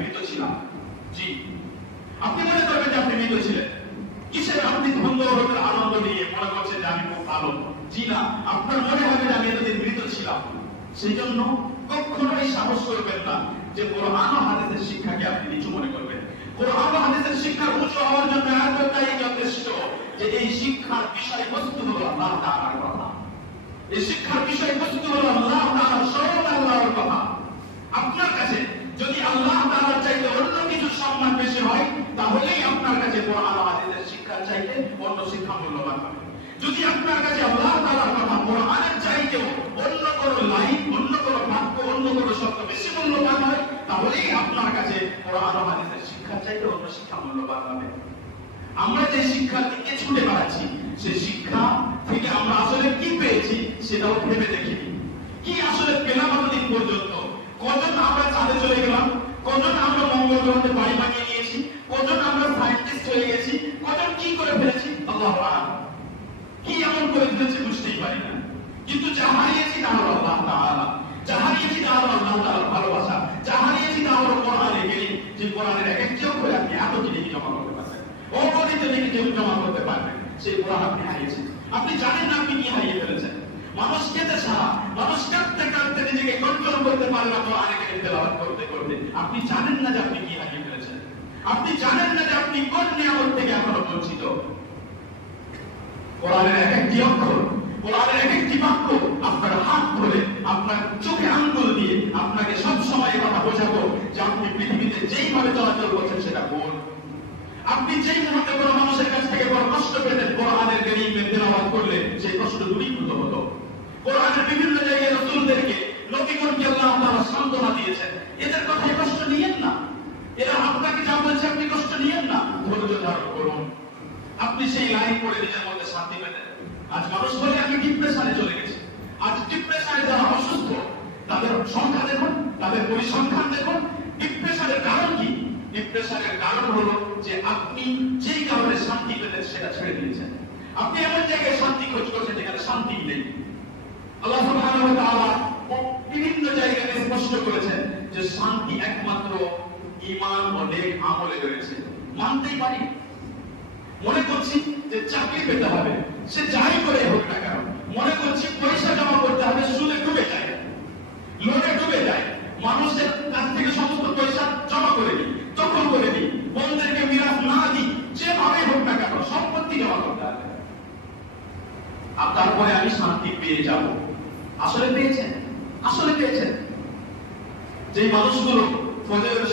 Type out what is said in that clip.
মৃত ছিলাম। জি, আপনি মনে করবেন যে আপনি মৃত ছিলেন। কিসের আপনি ধন্য হতে আনন্দ নিয়ে মনে করছেন যে আমি খুব ভালো? জি না, আপনার মনে হবে যে আমি এতদিন মৃত ছিলাম। সেই জন্য কখনোই সাহস করবেন না যে কোরআন ও হাদিসের শিক্ষাকে আপনি নিচু মনে করবেন। কোরআন ও হাদিসের শিক্ষার উঁচু হওয়ার জন্য এতটাই যথেষ্ট যে এই শিক্ষার বিষয়বস্তু হলো আল্লাহ তাআলার কথা। এই শিক্ষার বিষয়বস্তু হলো আল্লাহ তাআলার স্বয়ং আল্লাহর কথা। আপনার কাছে যদি আল্লাহ তাআলার চাইতে অন্য কিছু সম্মান বেশি হয়, তাহলেই আপনার কাছে কোরআন ও হাদিসের শিক্ষার চাইতে অন্য শিক্ষা মূল্যবান হবে। যদি আপনার কাছে আল্লাহ তাআলার কথা কোরআনের চাইতেও অন্য কোনো লাইন, অন্য কোনো বাক্য, অন্য কোনো শব্দ বেশি মূল্যবান হয়, তাহলেই আপনার কাছে কোরআন ও হাদিসের শিক্ষার চাইতে অন্য শিক্ষা মূল্যবান হবে। আমরা যে শিক্ষার দিকে ছুটে বেড়াচ্ছি, সেই শিক্ষা থেকে আমরা আসলে কি পেয়েছি সেটাও ভেবে দেখিনি। কি আসলে পেলাম এতদিন পর্যন্ত? কজন আমরা চাঁদে চলে গেলাম, কজন আমরা মঙ্গল গ্রহে বাড়ি বানিয়ে নিয়েছি, কজন আমরা সায়েন্টিস্ট হয়ে গেছি, কজন কি করে ফেলেছি আল্লাহু আ'লাম। কি এমন করে ফেলেছি বুঝতেই পারি না। কিন্তু যা হারিয়েছি তা হলো আল্লাহ তাআলা, যা হারিয়েছি তা হলো আল্লাহ তাআলার ভালোবাসা, যা হারিয়েছি তা হলো কোরআনে কারীম। যে কোরআনের এক একটি অক্ষরে আপনি এত কি লিখে জমা করতে পারবেন, অগণিত লিখে জমা করতে পারবেন, সেই কোরআন আপনি হারিয়েছেন। আপনি জানেন না আপনি কি হারিয়ে ফেলেছেন। মানুষ কেঁদে ছাড়া, মানুষ কাঁদতে কাঁদতে নিজেকে কন্ট্রোল করতে পারে না কোরআনে কারীম তেলাওয়াত করতে করতে। আপনি জানেন না যে আপনি কি হারিয়ে ফেলেছেন। আপনি জানেন না যে আপনি কোন নিয়ামত থেকে এখনো বঞ্চিত। কোরআনের এক একটি অক্ষর, কোরআনের এক একটি বাক্য আপনার হাত ধরে, আপনার চোখে আঙ্গুল দিয়ে আপনাকে সব সময় কথা বোঝাবো যে আপনি পৃথিবীতে যেইভাবে চলাচল করছেন সেটা ভুল। আপনি যেই মুহূর্তে কোনো মানুষের কাছ থেকে বড় কষ্ট পেতেন, কোরআনের কারীমের তেলাওয়াত করলে সেই কষ্ট দূরীভূত হতো। কোরআনের বিভিন্ন জায়গায় রাসূলদেরকে, নবীগণকে আল্লাহ তাআলা সান্ত্বনা দিয়েছেন। এদের কথায় কষ্ট নিয়েন না, এরা আপনাকে যা বলছে আপনি কষ্ট নিয়েন না, ধৈর্য ধারণ করুন। আপনি সেই লাইন পড়ে নিজের মধ্যে শান্তি পেতেন। আজ মানুষ বলে আমি ডিপ্রেশনে চলে গেছি। আজ ডিপ্রেশনে যারা অসুস্থ তাদের সংখ্যা দেখুন, তাদের পরিসংখ্যান দেখুন। ডিপ্রেশনের কারণ কি? ডিপ্রেশনের কারণ হলো যে আপনি যেই কারণে শান্তি পেতেন সেটা ছেড়ে দিয়েছেন। আপনি এমন জায়গায় শান্তি খোঁজ করছেন যেখানে শান্তি নেই। আল্লাহ সুবহানাহু ওয়া তাআলা বিভিন্ন জায়গায় স্পষ্ট করেছেন যে শান্তি একমাত্র ঈমান ও নেক আমলে রয়েছে। মানতেই পারি, মনে করছি যে চাকরি পেতে হবে, সে যাই করে হোক না কেন। মনে করছি পয়সা জমা করতে হবে, সুদে ডুবে যায়, লোনে ডুবে যায়, মানুষের কাছ থেকে সমস্ত পয়সা জমা করে দিই, দখল করে দিই, বন্ধুদেরকে মিরাজ না দিই, যেভাবে হোক না কেন সম্পত্তি জমা করতে হবে, আর তারপরে আমি শান্তি পেয়ে যাব। আসলে পেয়েছেন? আসলে পেয়েছেন? যে মানুষগুলো ফজরের